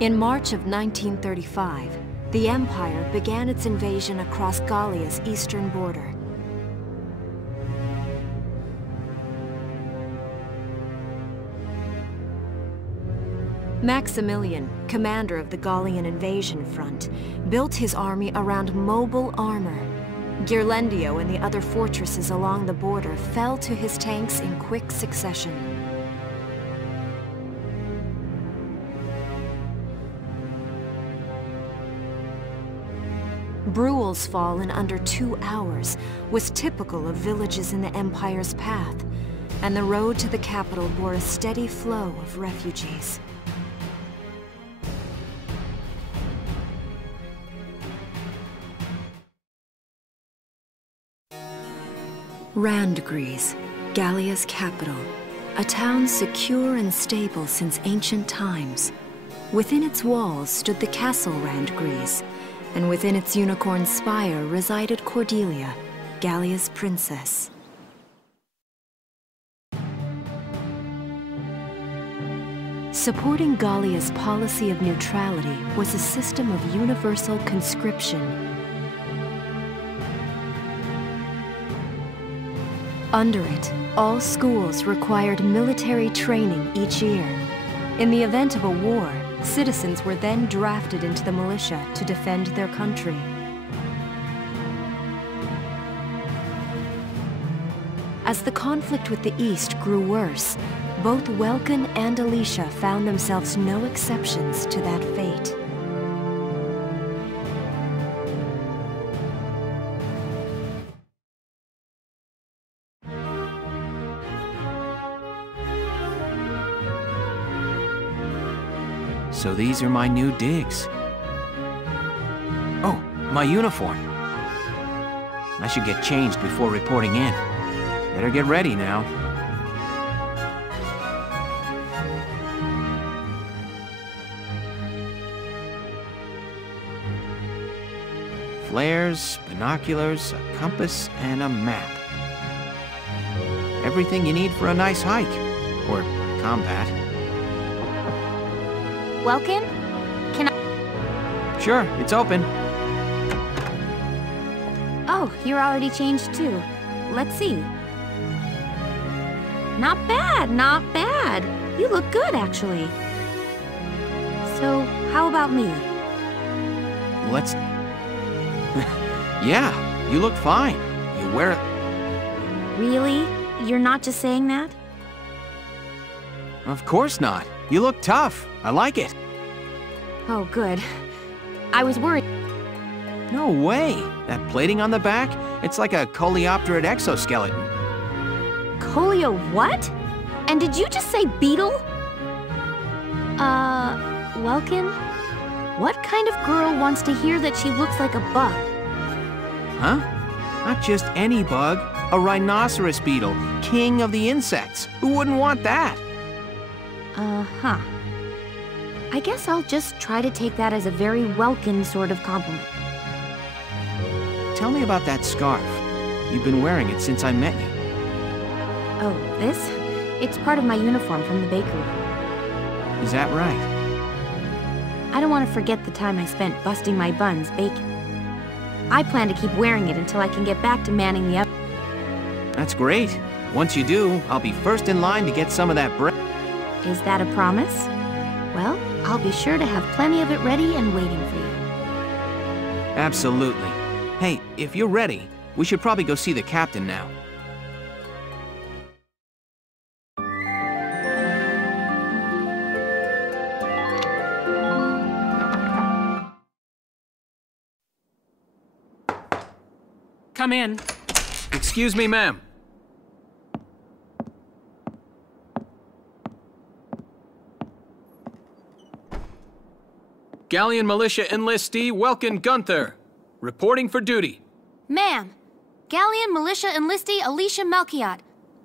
In March of 1935, the Empire began its invasion across Gallia's eastern border. Maximilian, commander of the Gallian invasion front, built his army around mobile armor. Ghirlandaio and the other fortresses along the border fell to his tanks in quick succession. Bruhl's fall in under 2 hours was typical of villages in the Empire's path, and the road to the capital bore a steady flow of refugees. Randgries, Gallia's capital, a town secure and stable since ancient times. Within its walls stood the castle Randgries, and within its unicorn spire resided Cordelia, Gallia's princess. Supporting Gallia's policy of neutrality was a system of universal conscription. Under it, all schools required military training each year. In the event of a war, citizens were then drafted into the militia to defend their country. As the conflict with the East grew worse, both Welkin and Alicia found themselves no exceptions to that fate. So these are my new digs. Oh, my uniform. I should get changed before reporting in. Better get ready now. Flares, binoculars, a compass, and a map. Everything you need for a nice hike. Or combat. Welkin? Can I... Sure, it's open. Oh, you're already changed too. Let's see. Not bad, not bad. You look good, actually. So, how about me? Let's... Yeah, you look fine. You wear it... Really? You're not just saying that? Of course not. You look tough. I like it. Oh, good. I was worried. No way. That plating on the back? It's like a coleopterate exoskeleton. Coleo what? And did you just say beetle? Welkin? What kind of girl wants to hear that she looks like a bug? Huh? Not just any bug. A rhinoceros beetle, king of the insects. Who wouldn't want that? Uh-huh. I guess I'll just try to take that as a very Welkin sort of compliment. Tell me about that scarf. You've been wearing it since I met you. Oh, this? It's part of my uniform from the bakery. Is that right? I don't want to forget the time I spent busting my buns baking. I plan to keep wearing it until I can get back to manning the oven. That's great. Once you do, I'll be first in line to get some of that bread. Is that a promise? Well, I'll be sure to have plenty of it ready and waiting for you. Absolutely. Hey, if you're ready, we should probably go see the captain now. Come in. Excuse me, ma'am. Gallian militia enlistee Welkin Gunther, reporting for duty. Ma'am, Gallian militia enlistee Alicia Melchiot,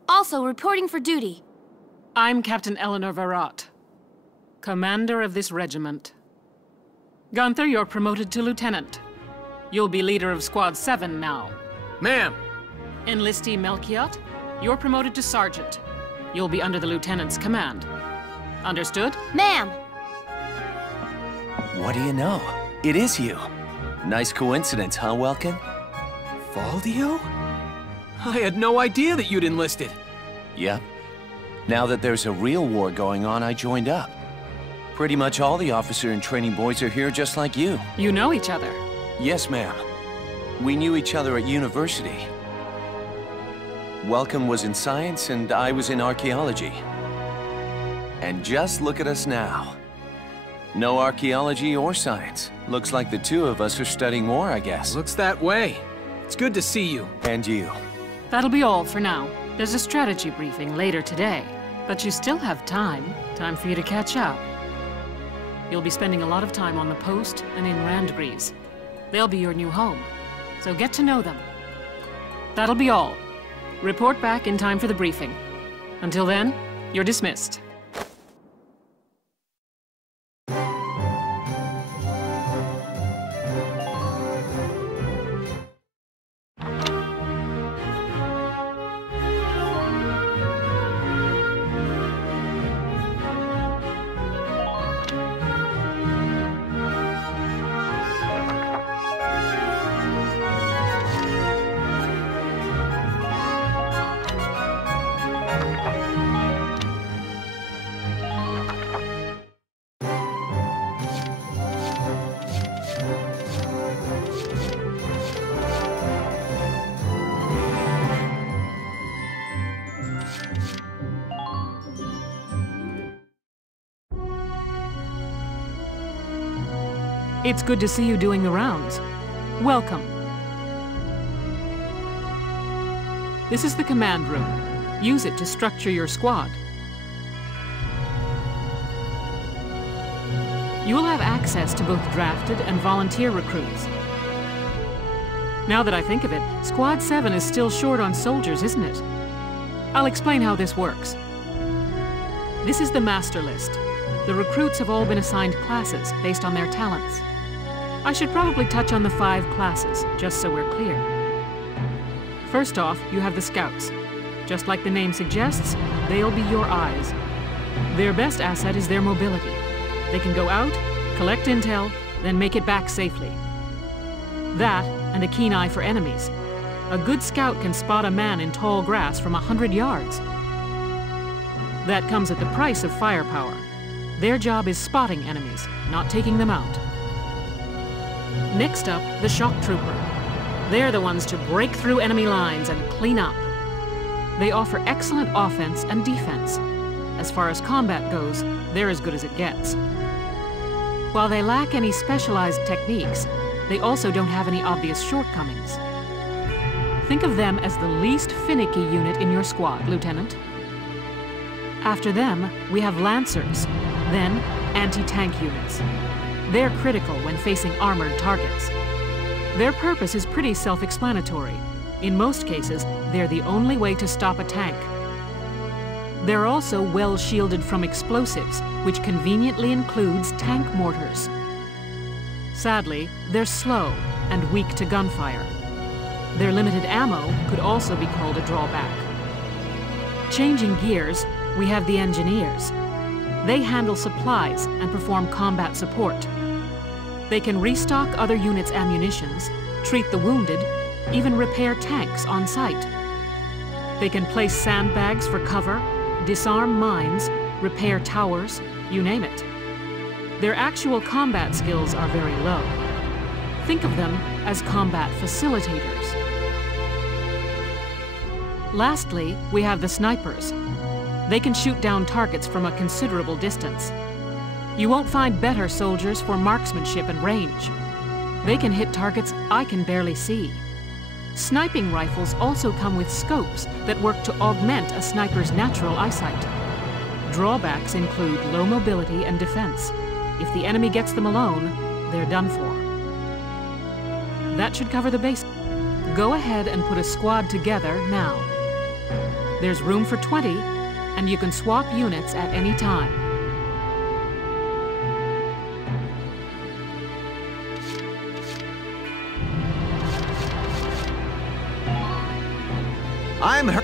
also reporting for duty. I'm Captain Eleanor Varrot, commander of this regiment. Gunther, you're promoted to lieutenant. You'll be leader of Squad 7 now. Ma'am. Enlistee Melchiot, you're promoted to sergeant. You'll be under the lieutenant's command. Understood? Ma'am. What do you know? It is you. Nice coincidence, huh, Welkin? Valdio? I had no idea that you'd enlisted. Yep. Now that there's a real war going on, I joined up. Pretty much all the officer and training boys are here just like you. You know each other. Yes, ma'am. We knew each other at university. Welcome was in science and I was in archaeology. And just look at us now. No archaeology or science. Looks like the two of us are studying war, I guess. Looks that way. It's good to see you. And you. That'll be all for now. There's a strategy briefing later today, but you still have time. Time for you to catch up. You'll be spending a lot of time on the post and in Randgrease. They'll be your new home, so get to know them. That'll be all. Report back in time for the briefing. Until then, you're dismissed. It's good to see you doing the rounds. Welcome. This is the command room. Use it to structure your squad. You will have access to both drafted and volunteer recruits. Now that I think of it, Squad 7 is still short on soldiers, isn't it? I'll explain how this works. This is the master list. The recruits have all been assigned classes based on their talents. I should probably touch on the 5 classes, just so we're clear. First off, you have the scouts. Just like the name suggests, they'll be your eyes. Their best asset is their mobility. They can go out, collect intel, then make it back safely. That, and a keen eye for enemies. A good scout can spot a man in tall grass from 100 yards. That comes at the price of firepower. Their job is spotting enemies, not taking them out. Next up, the shock trooper. They're the ones to break through enemy lines and clean up. They offer excellent offense and defense. As far as combat goes, they're as good as it gets. While they lack any specialized techniques, they also don't have any obvious shortcomings. Think of them as the least finicky unit in your squad, Lieutenant. After them, we have Lancers, then anti-tank units. They're critical when facing armored targets. Their purpose is pretty self-explanatory. In most cases, they're the only way to stop a tank. They're also well shielded from explosives, which conveniently includes tank mortars. Sadly, they're slow and weak to gunfire. Their limited ammo could also be called a drawback. Changing gears, we have the engineers. They handle supplies and perform combat support. They can restock other units' ammunitions, treat the wounded, even repair tanks on site. They can place sandbags for cover, disarm mines, repair towers, you name it. Their actual combat skills are very low. Think of them as combat facilitators. Lastly, we have the snipers. They can shoot down targets from a considerable distance. You won't find better soldiers for marksmanship and range. They can hit targets I can barely see. Sniping rifles also come with scopes that work to augment a sniper's natural eyesight. Drawbacks include low mobility and defense. If the enemy gets them alone, they're done for. That should cover the basics. Go ahead and put a squad together now. There's room for 20, and you can swap units at any time. I'm hurt.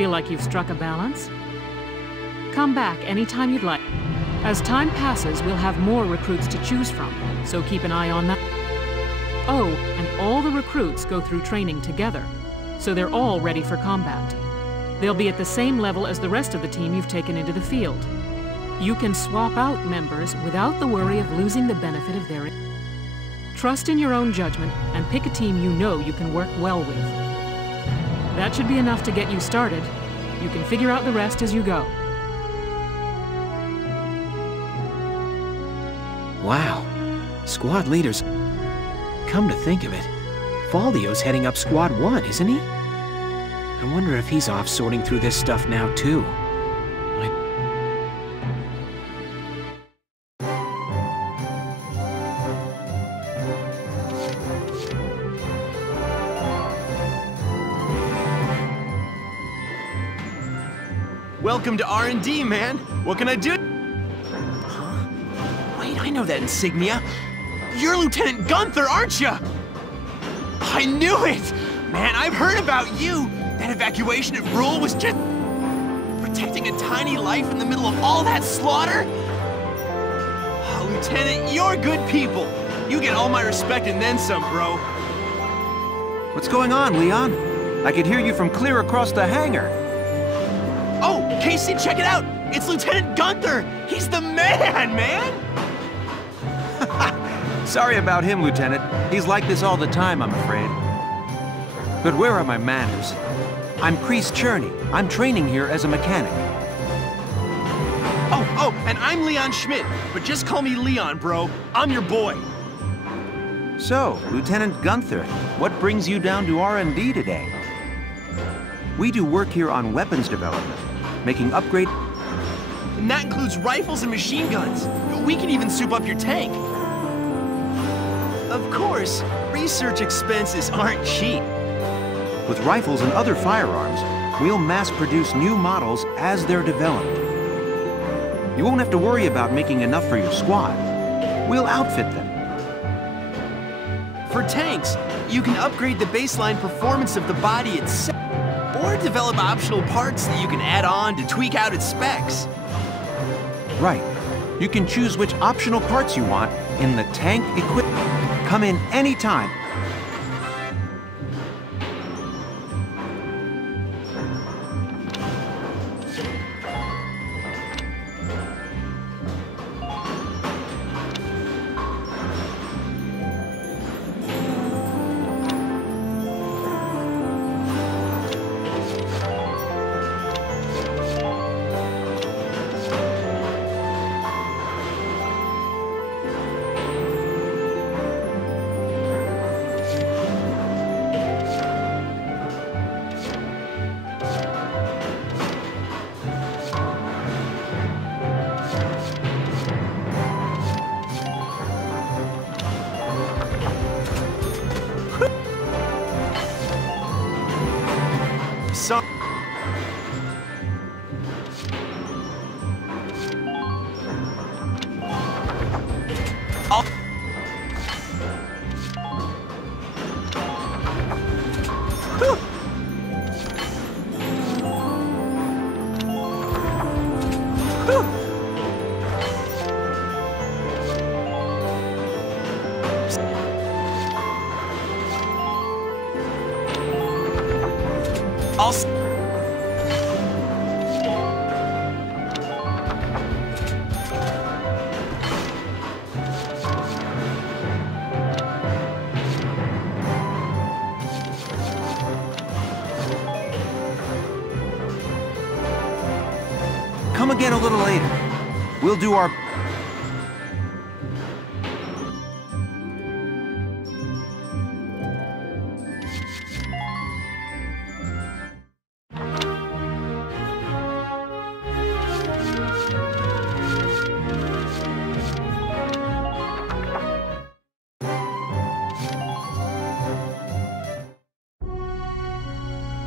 Feel like you've struck a balance? Come back anytime you'd like. As time passes, we'll have more recruits to choose from, so keep an eye on that. Oh, and all the recruits go through training together, so they're all ready for combat. They'll be at the same level as the rest of the team you've taken into the field. You can swap out members without the worry of losing the benefit of their... Trust in your own judgment and pick a team you know you can work well with. That should be enough to get you started. You can figure out the rest as you go. Wow. Squad leaders. Come to think of it, Faldio's heading up Squad 1, isn't he? I wonder if he's off sorting through this stuff now, too. Welcome to R&D, man. What can I do? Wait, I know that insignia. You're Lieutenant Gunther, aren't you? I knew it! Man, I've heard about you! That evacuation at Brule was just... protecting a tiny life in the middle of all that slaughter? Oh, Lieutenant, you're good people. You get all my respect and then some, bro. What's going on, Leon? I could hear you from clear across the hangar. Oh, Casey, check it out! It's Lieutenant Gunther! He's the man, man! Sorry about him, Lieutenant. He's like this all the time, I'm afraid. But where are my manners? I'm Kreese Cherney. I'm training here as a mechanic. Oh, and I'm Leon Schmidt, but just call me Leon, bro. I'm your boy. So, Lieutenant Gunther, what brings you down to R&D today? We do work here on weapons development, making upgrade... And that includes rifles and machine guns. We can even soup up your tank. Of course, research expenses aren't cheap. With rifles and other firearms, we'll mass-produce new models as they're developed. You won't have to worry about making enough for your squad. We'll outfit them. For tanks, you can upgrade the baseline performance of the body itself, or develop optional parts that you can add on to tweak out its specs. Right. You can choose which optional parts you want in the tank equipment. Come in anytime. So... Come again a little later. We'll do our...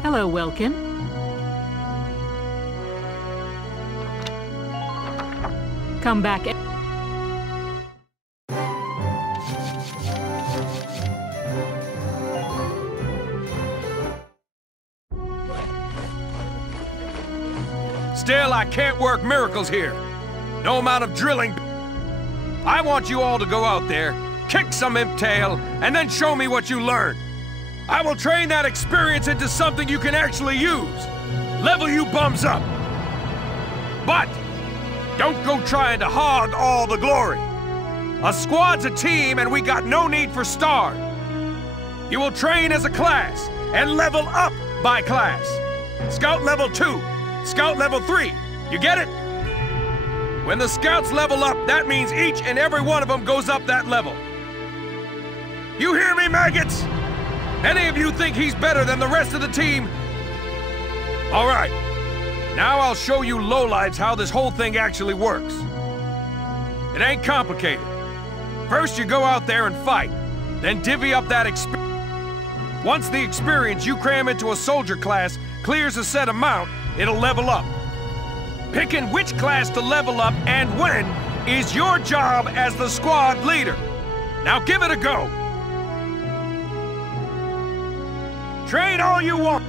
Hello, Welkin. Come back. Still, I can't work miracles here. No amount of drilling. I want you all to go out there, kick some imp tail, and then show me what you learned. I will train that experience into something you can actually use. Level you bums up. But don't go trying to hog all the glory. A squad's a team, and we got no need for stars. You will train as a class and level up by class. Scout level 2, Scout level 3. You get it? When the Scouts level up, that means each and every one of them goes up that level. You hear me, maggots? Any of you think he's better than the rest of the team? All right. Now I'll show you lowlives how this whole thing actually works. It ain't complicated. First you go out there and fight, then divvy up that experience. Once the experience you cram into a soldier class clears a set amount, it'll level up. Picking which class to level up and when is your job as the squad leader. Now give it a go. Train all you want.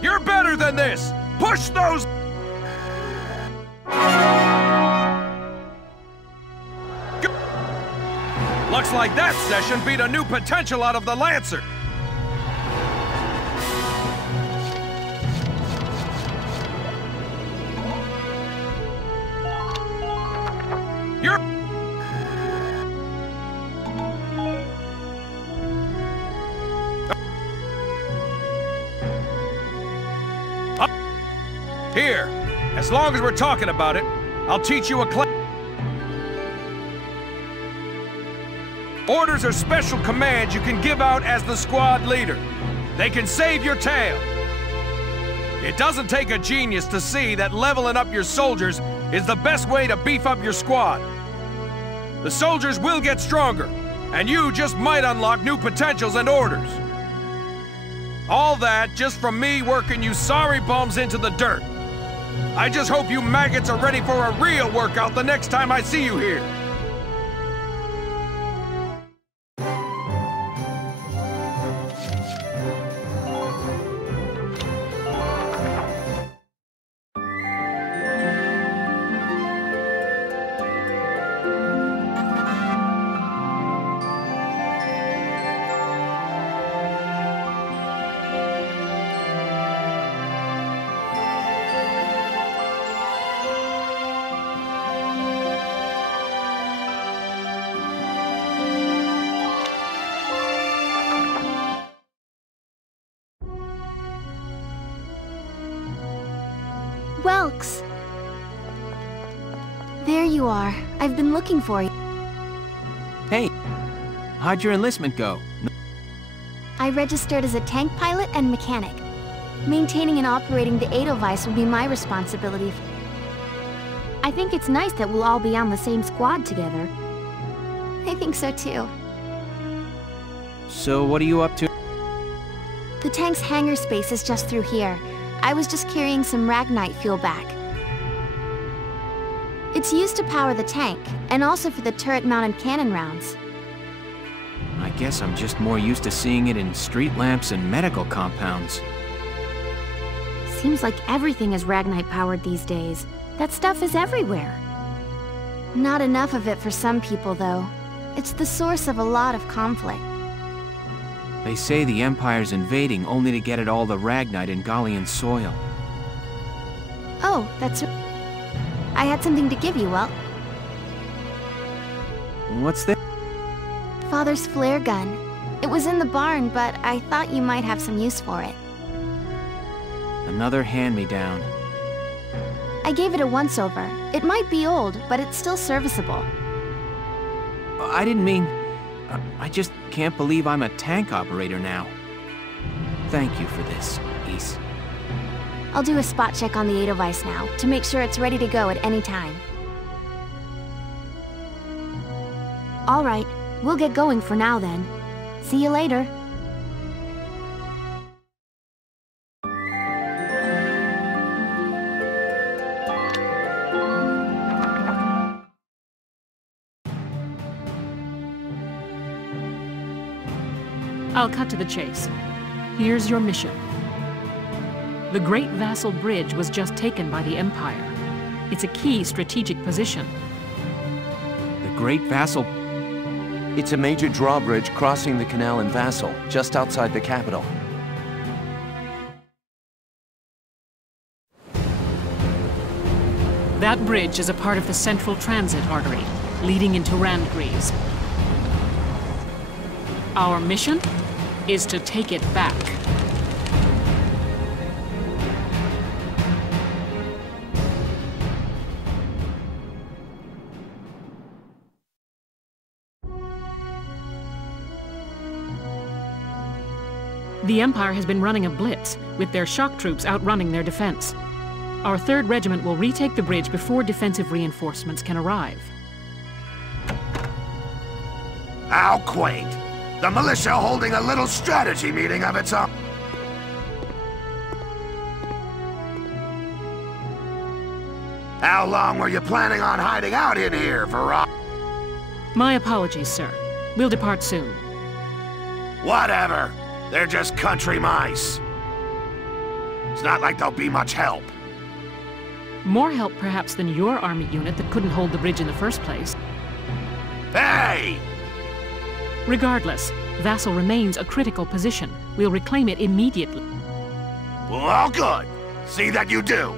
You're better than this! Push those! Looks like that session beat a new potential out of the Lancer. You're... Here, as long as we're talking about it, I'll teach you a class. Orders are special commands you can give out as the squad leader. They can save your tail. It doesn't take a genius to see that leveling up your soldiers is the best way to beef up your squad. The soldiers will get stronger, and you just might unlock new potentials and orders. All that just from me working you sorry bums into the dirt. I just hope you maggots are ready for a real workout the next time I see you here. Welks! There you are. I've been looking for you. Hey, how'd your enlistment go? I registered as a tank pilot and mechanic. Maintaining and operating the Edelweiss will be my responsibility. I think it's nice that we'll all be on the same squad together. I think so too. So what are you up to? The tank's hangar space is just through here. I was just carrying some Ragnite fuel back. It's used to power the tank, and also for the turret-mounted cannon rounds. I guess I'm just more used to seeing it in street lamps and medical compounds. Seems like everything is Ragnite-powered these days. That stuff is everywhere. Not enough of it for some people, though. It's the source of a lot of conflict. They say the Empire's invading only to get at all the Ragnite in Gallian soil. Oh, that's... I had something to give you, Welt. What's this? Father's flare gun. It was in the barn, but I thought you might have some use for it. Another hand-me-down. I gave it a once-over. It might be old, but it's still serviceable. I didn't mean... I just can't believe I'm a tank operator now. Thank you for this, Ys. I'll do a spot check on the Edelweiss now, to make sure it's ready to go at any time. All right, we'll get going for now then. See you later. I'll cut to the chase. Here's your mission. The Great Vassal Bridge was just taken by the Empire. It's a key strategic position. The Great Vassal... It's a major drawbridge crossing the canal in Vassal, just outside the capital. That bridge is a part of the central transit artery, leading into Randgries. Our mission is to take it back. The Empire has been running a blitz, with their shock troops outrunning their defense. Our 3rd Regiment will retake the bridge before defensive reinforcements can arrive. How quaint. The militia holding a little strategy meeting of its own. How long were you planning on hiding out in here, Varrock? My apologies, sir. We'll depart soon. Whatever. They're just country mice. It's not like they'll be much help. More help, perhaps, than your army unit that couldn't hold the bridge in the first place. Hey! Regardless, Vassal remains a critical position. We'll reclaim it immediately. Well, good. See that you do.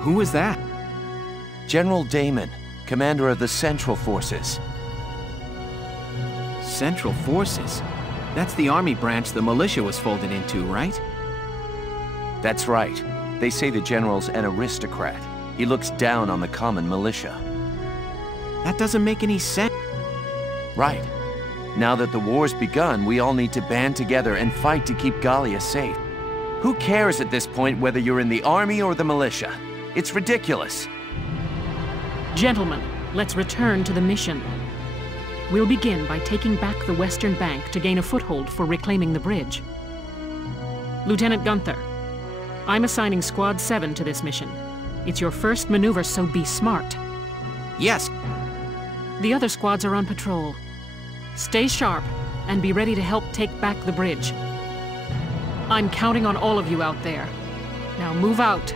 Who is that? General Damon, commander of the Central Forces. Central Forces? That's the army branch the militia was folded into, right? That's right. They say the general's an aristocrat. He looks down on the common militia. That doesn't make any sense. Right. Now that the war's begun, we all need to band together and fight to keep Gallia safe. Who cares at this point whether you're in the army or the militia? It's ridiculous. Gentlemen, let's return to the mission. We'll begin by taking back the western bank to gain a foothold for reclaiming the bridge. Lieutenant Gunther, I'm assigning Squad 7 to this mission. It's your first maneuver, so be smart. Yes. The other squads are on patrol. Stay sharp and be ready to help take back the bridge. I'm counting on all of you out there. Now move out.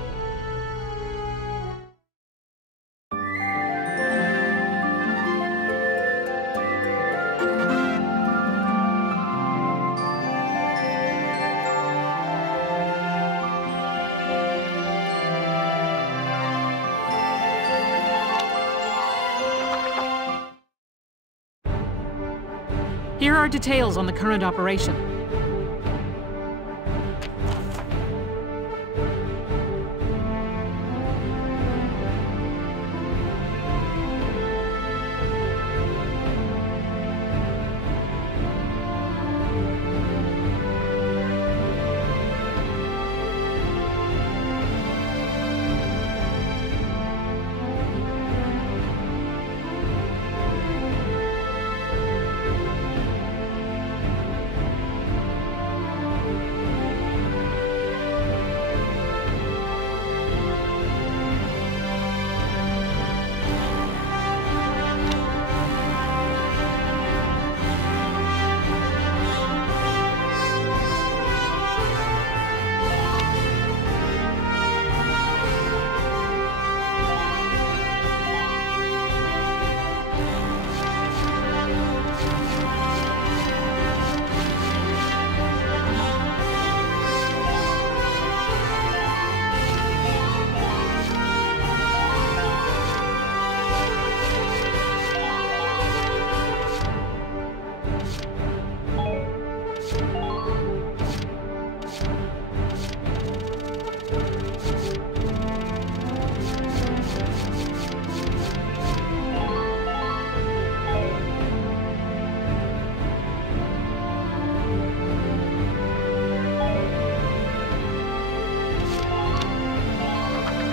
Here are details on the current operation.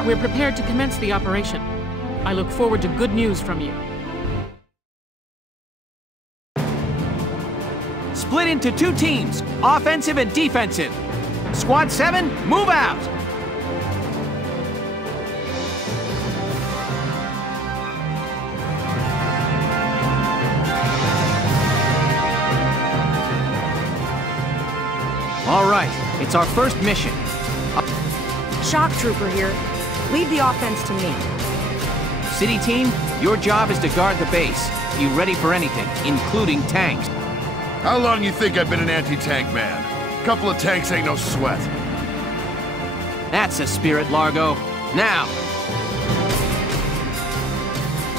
We're prepared to commence the operation. I look forward to good news from you. split into 2 teams, offensive and defensive. Squad 7, move out! All right, it's our first mission. Shock Trooper here. Leave the offense to me. City team, your job is to guard the base. Be ready for anything, including tanks. How long you think I've been an anti-tank man? A couple of tanks ain't no sweat. That's the spirit, Largo. Now!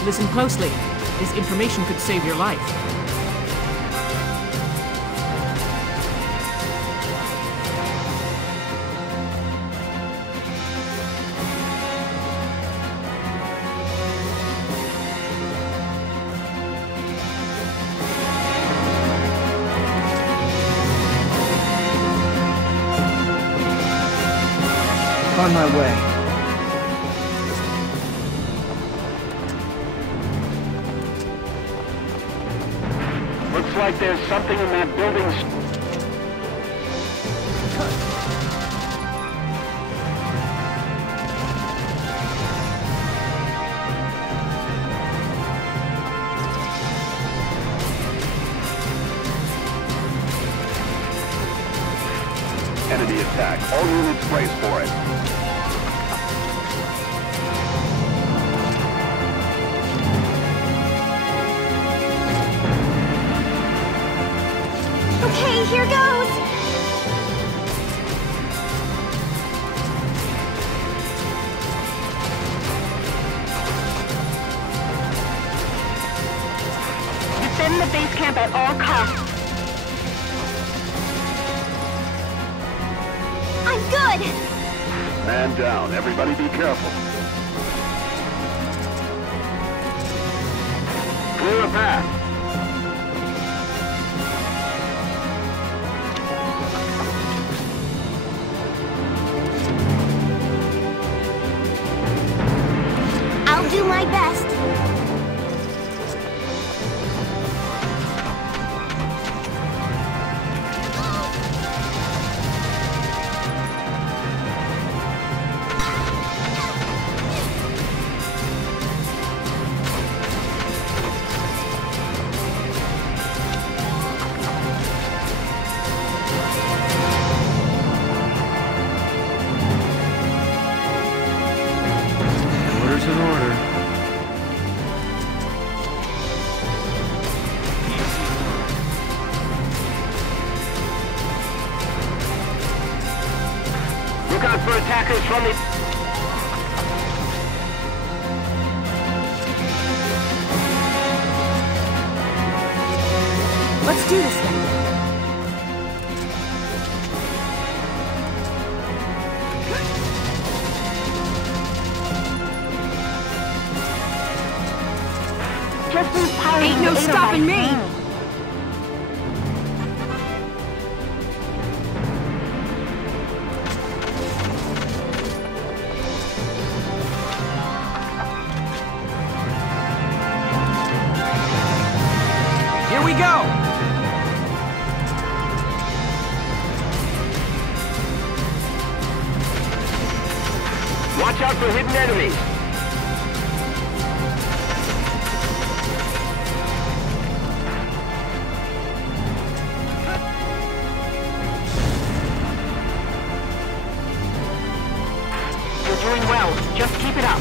Listen closely. This information could save your life. On my way. Looks like there's something in that building. Enemy attack. All units brace for it. Okay, here goes! Defend the base camp at all costs. I'm good! Man down. Everybody be careful. Clear a path. I'll do my best. Orders in order. Look out for attackers from the... Let's do this then. Just lose power. Ain't no stopping me! Here we go! Watch out for hidden enemies. You're doing well. Just keep it up.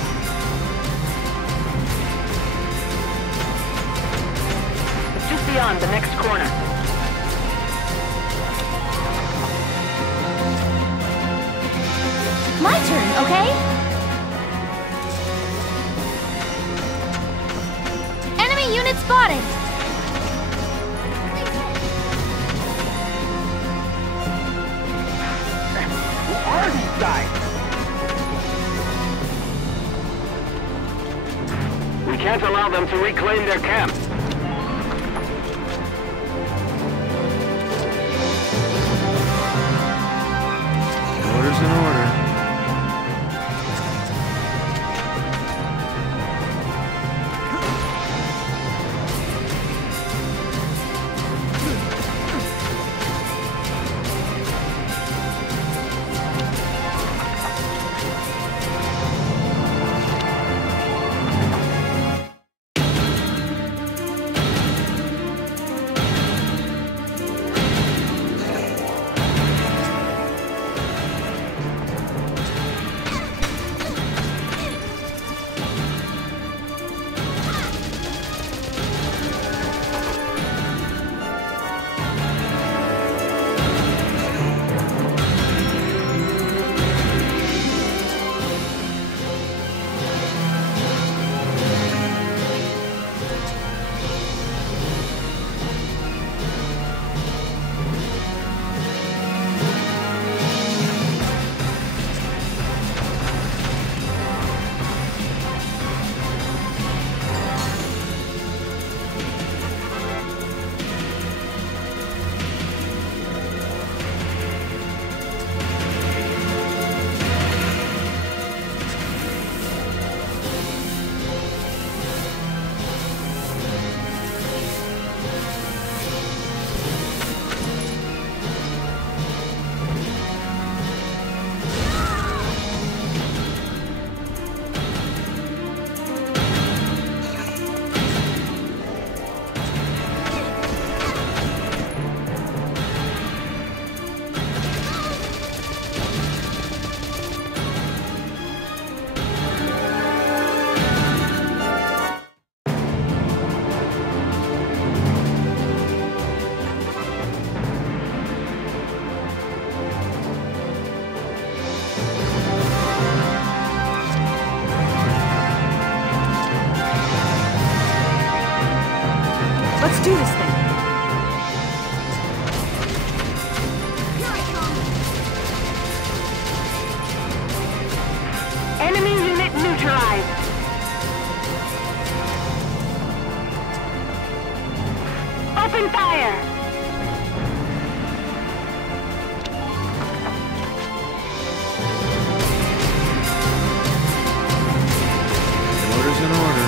It's just beyond the next corner. My turn, okay? Enemy unit spotted! Who are these guys? We can't allow them to reclaim their camp. Orders in order. Let's do this thing. Enemy unit neutralized. Open fire! Order's in order.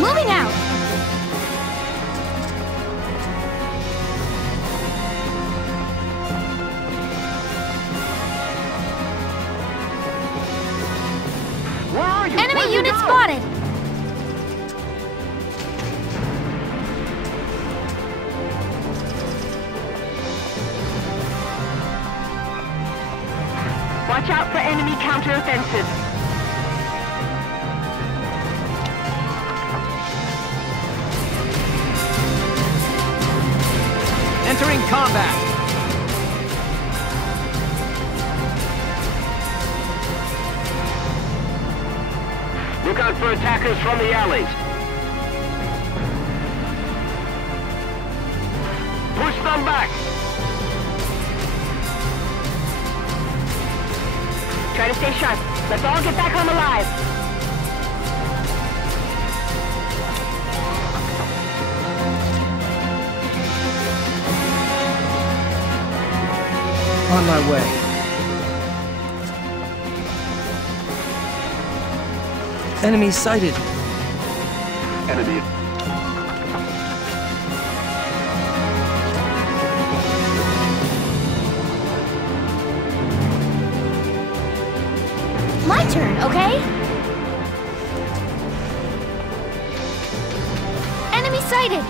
Moving out! Where are you? Enemy Where'd you unit go? spotted! Watch out for enemy counteroffensive. Entering combat. Look out for attackers from the alleys. Push them back. Try to stay sharp. Let's all get back home alive. On my way. Enemy sighted. Enemy. My turn, okay? Enemy sighted!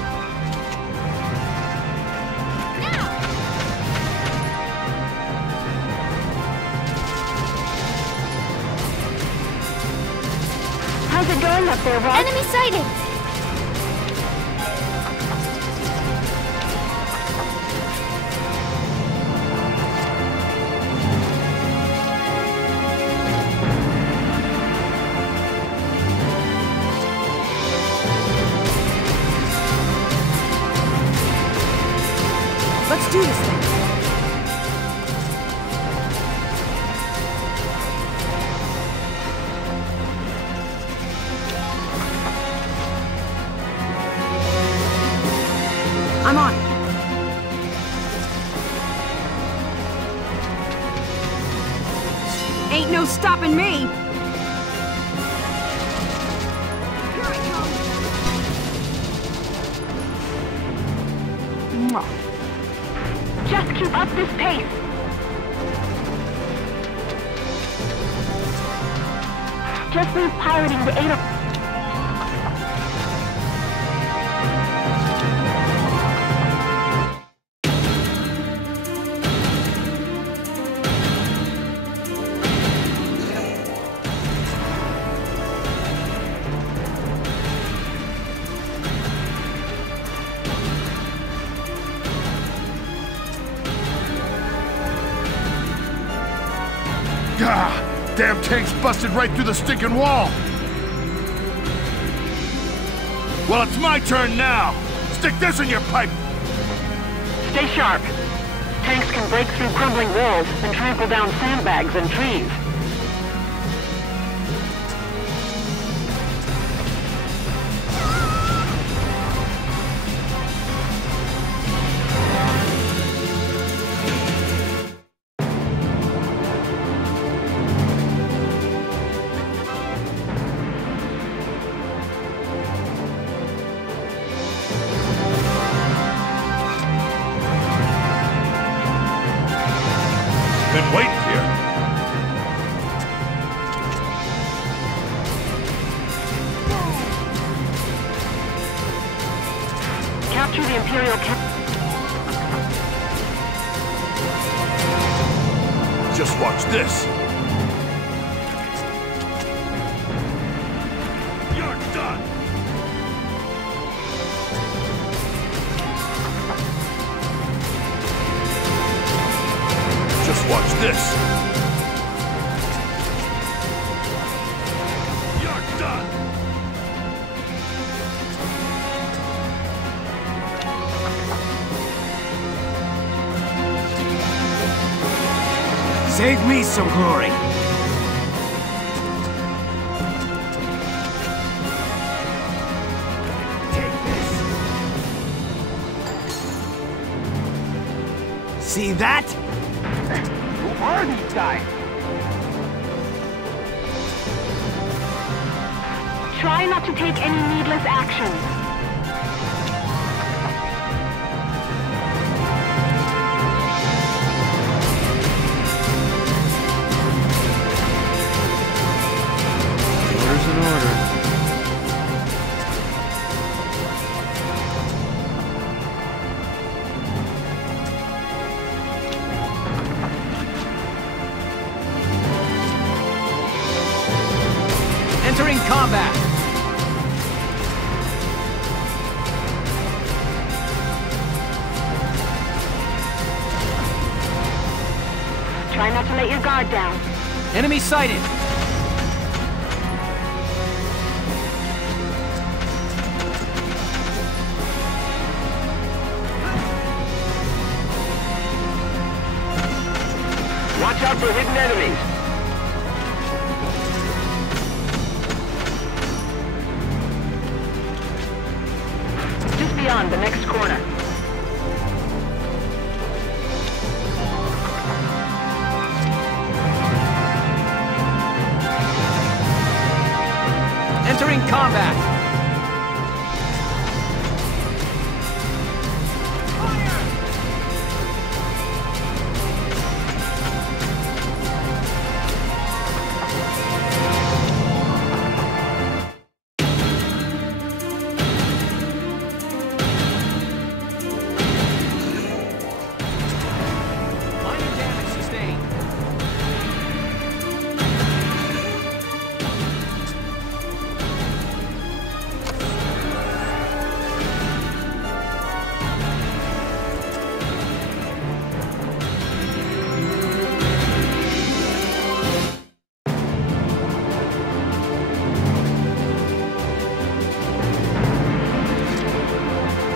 Now! How's it going up there, Rob? Enemy sighted! Let's do this thing. I'm on it. Ain't no stopping me! Here I come! Mwah. Just keep up this pace. Just leave pirating the 8 of... Gah! Damn tank's busted right through the stinking wall! Well, it's my turn now! Stick this in your pipe! Stay sharp. Tanks can break through crumbling walls and trample down sandbags and trees. Been waiting here. Capture the Imperial Just watch this. You're done. this! You're done! Save me some glory! See that? Who are these guys? Try not to take any needless actions. Order's an order. Entering combat. Try not to let your guard down. Enemy sighted. Watch out for hidden enemies. Just beyond the next corner. Entering combat. Minor damage sustained.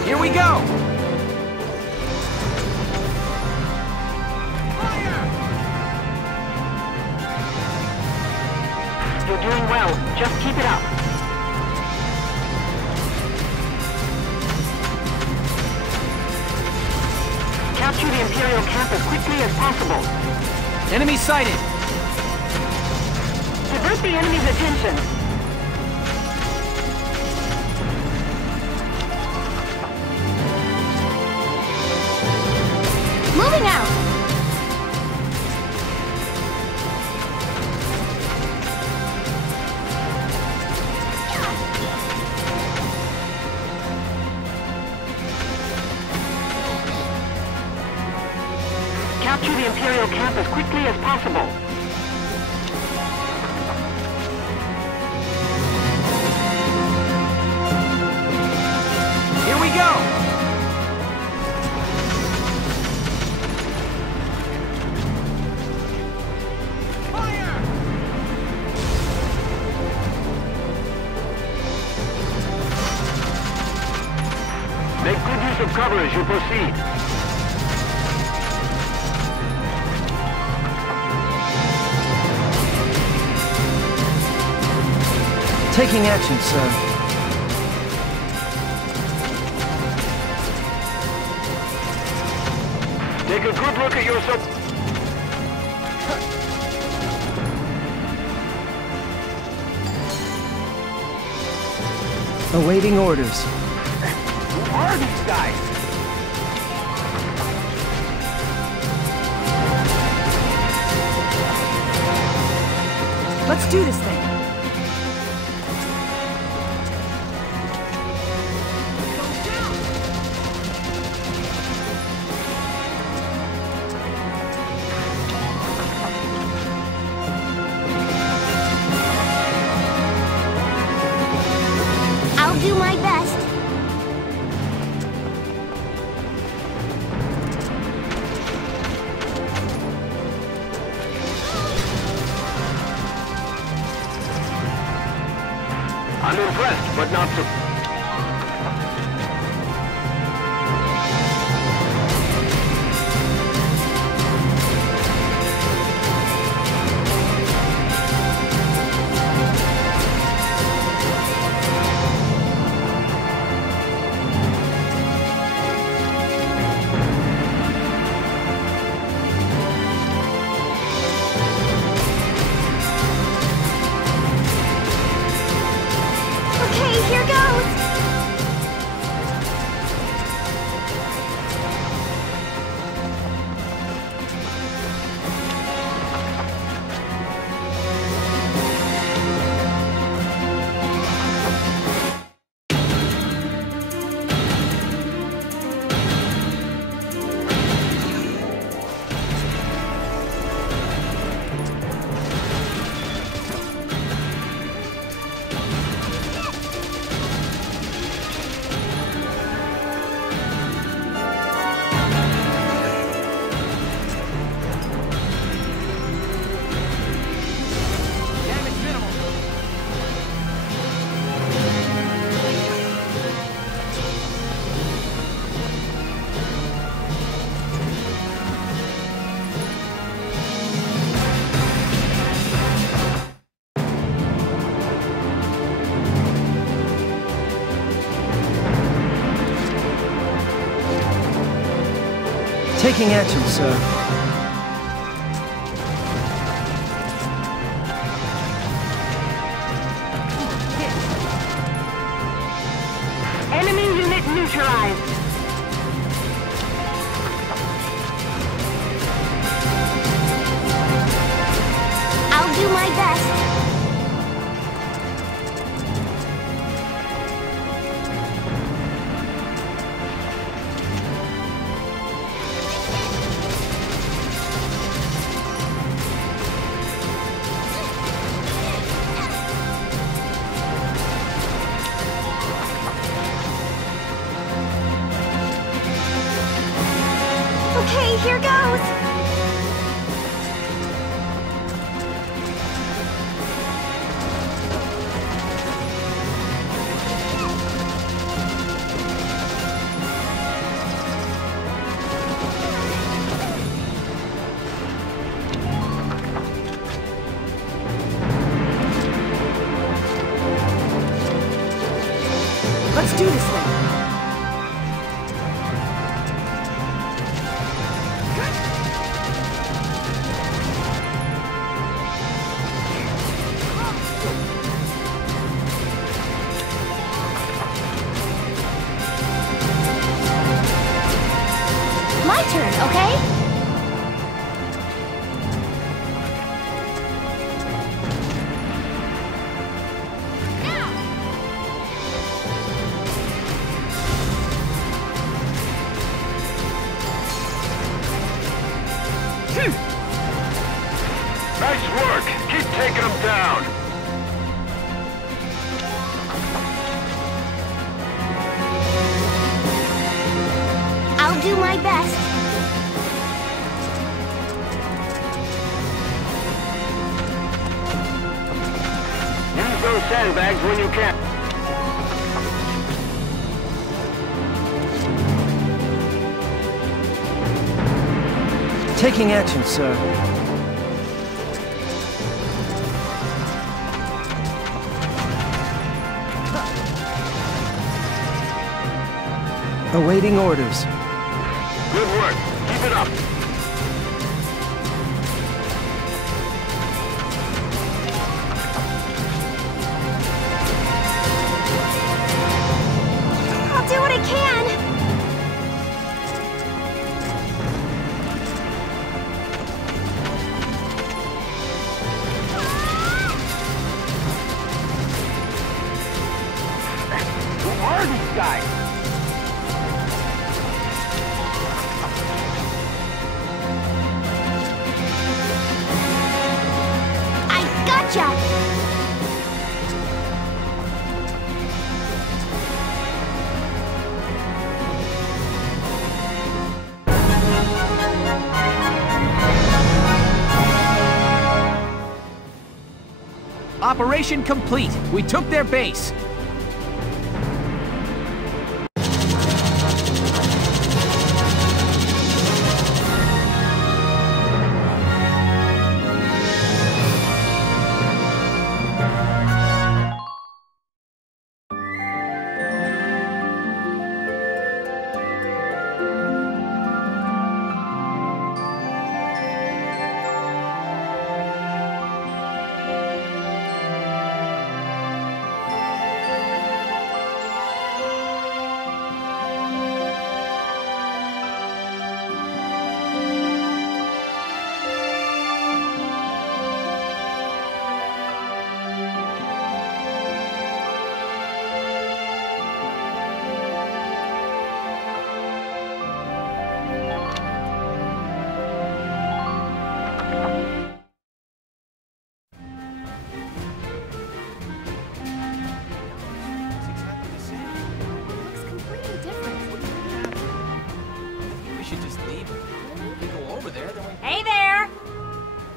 Here we go! You're doing well. Just keep it up. Capture the Imperial camp as quickly as possible. Enemy sighted! Divert the enemy's attention. Moving out! Capture the Imperial camp as quickly as possible. Here we go! Make good use of cover as you proceed. Taking action, sir. Take a good look at yourself. Awaiting orders. Who are these guys? Let's do this thing. I'll do my best. but not so... Taking action, sir. Enemy unit neutralized. I'll do my best. Okay, here goes! Let's do this thing. My turn, okay? Nice work! Keep taking them down! I'll do my best. Use those sandbags when you can. Taking action, sir. Awaiting orders. Good work. Keep it up. I'll do what I can. Who are these guys? Gotcha! Operation complete. We took their base.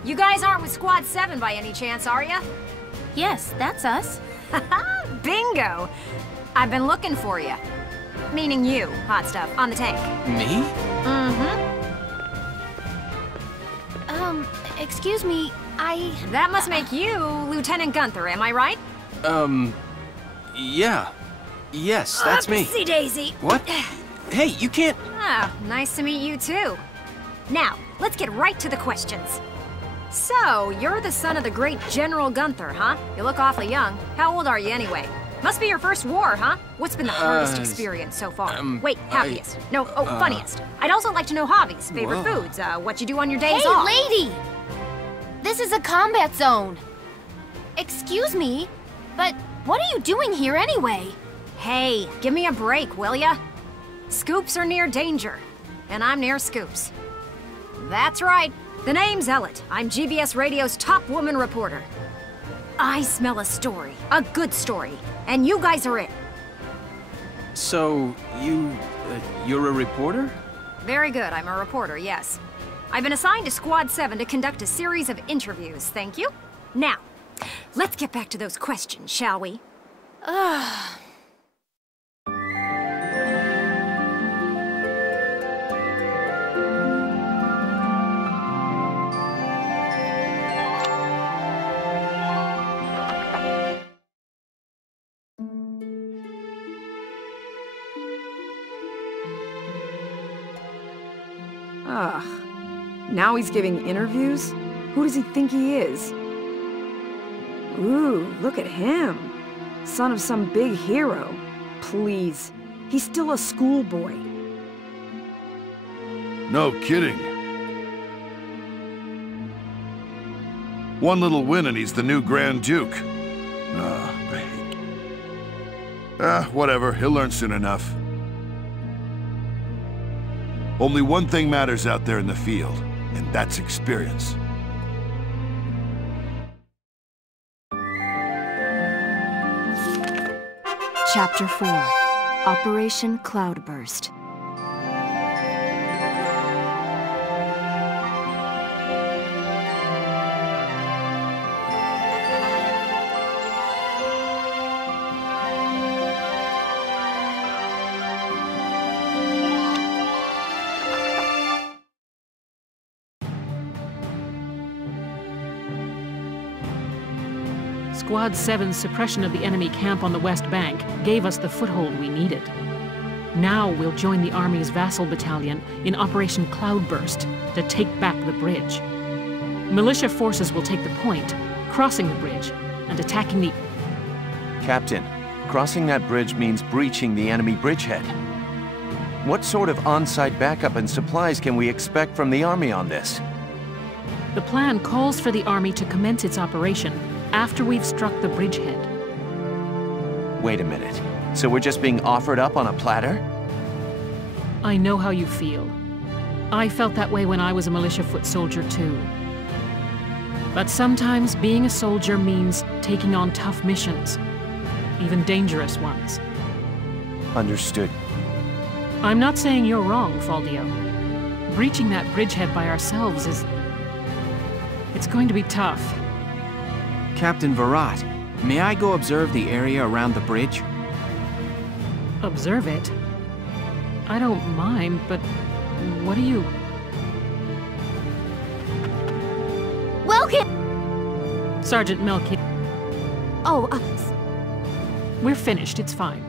You guys aren't with Squad 7 by any chance, are ya? Yes, that's us. Bingo! I've been looking for you. Meaning you, hot stuff, on the tank. Me? Excuse me, That must make you Lieutenant Gunther, am I right? Yeah. Yes, that's me. Oopsie daisy. What? Hey, you can't... Ah, nice to meet you too. Now, let's get right to the questions. So, you're the son of the great General Gunther, huh? You look awfully young. How old are you anyway? Must be your first war, huh? What's been the hardest experience so far? Wait, happiest. Funniest. I'd also like to know hobbies, favorite foods, what you do on your days off. Hey, lady! This is a combat zone. Excuse me, but what are you doing here anyway? Hey, give me a break, will ya? Scoops are near danger, and I'm near scoops. That's right. The name's Ellet. I'm GBS Radio's top woman reporter. I smell a story, a good story, and you guys are it. So, you're a reporter? Very good, I'm a reporter, yes. I've been assigned to Squad 7 to conduct a series of interviews, thank you. Now, let's get back to those questions, shall we? Now he's giving interviews? Who does he think he is? Ooh, look at him. Son of some big hero. Please, he's still a schoolboy. No kidding. One little win and he's the new Grand Duke. Whatever, he'll learn soon enough. Only one thing matters out there in the field, and that's experience. Chapter 4, Operation Cloudburst. Squad 7's suppression of the enemy camp on the West Bank gave us the foothold we needed. Now we'll join the Army's vassal battalion in Operation Cloudburst to take back the bridge. Militia forces will take the point, crossing the bridge and attacking the... Captain, crossing that bridge means breaching the enemy bridgehead. What sort of on-site backup and supplies can we expect from the Army on this? The plan calls for the Army to commence its operation after we've struck the bridgehead. Wait a minute. So we're just being offered up on a platter? I know how you feel. I felt that way when I was a militia foot soldier too. But sometimes being a soldier means taking on tough missions, even dangerous ones. Understood. I'm not saying you're wrong, Faldio. Breaching that bridgehead by ourselves is... it's going to be tough. Captain Virat, may I go observe the area around the bridge? Observe it? I don't mind, but what do you... Welcome! Sergeant Melky. Oh, We're finished, it's fine.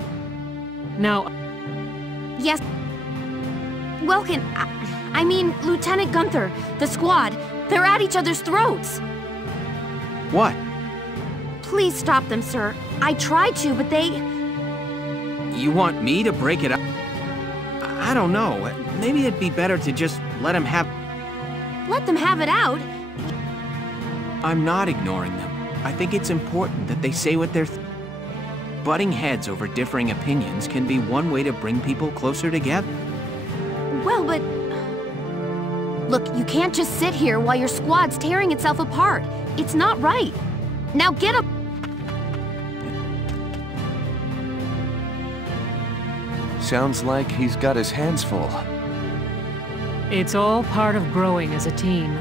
Now... Yes. Welcome. I mean, Lieutenant Gunther, the squad, they're at each other's throats. What? Please stop them, sir. I tried to, but they... You want me to break it up? I don't know. Maybe it'd be better to just let them have... Let them have it out? I'm not ignoring them. I think it's important that they say what they're... Butting heads over differing opinions can be one way to bring people closer together. Well, but... Look, you can't just sit here while your squad's tearing itself apart. It's not right. Now get up... Sounds like he's got his hands full. It's all part of growing as a team.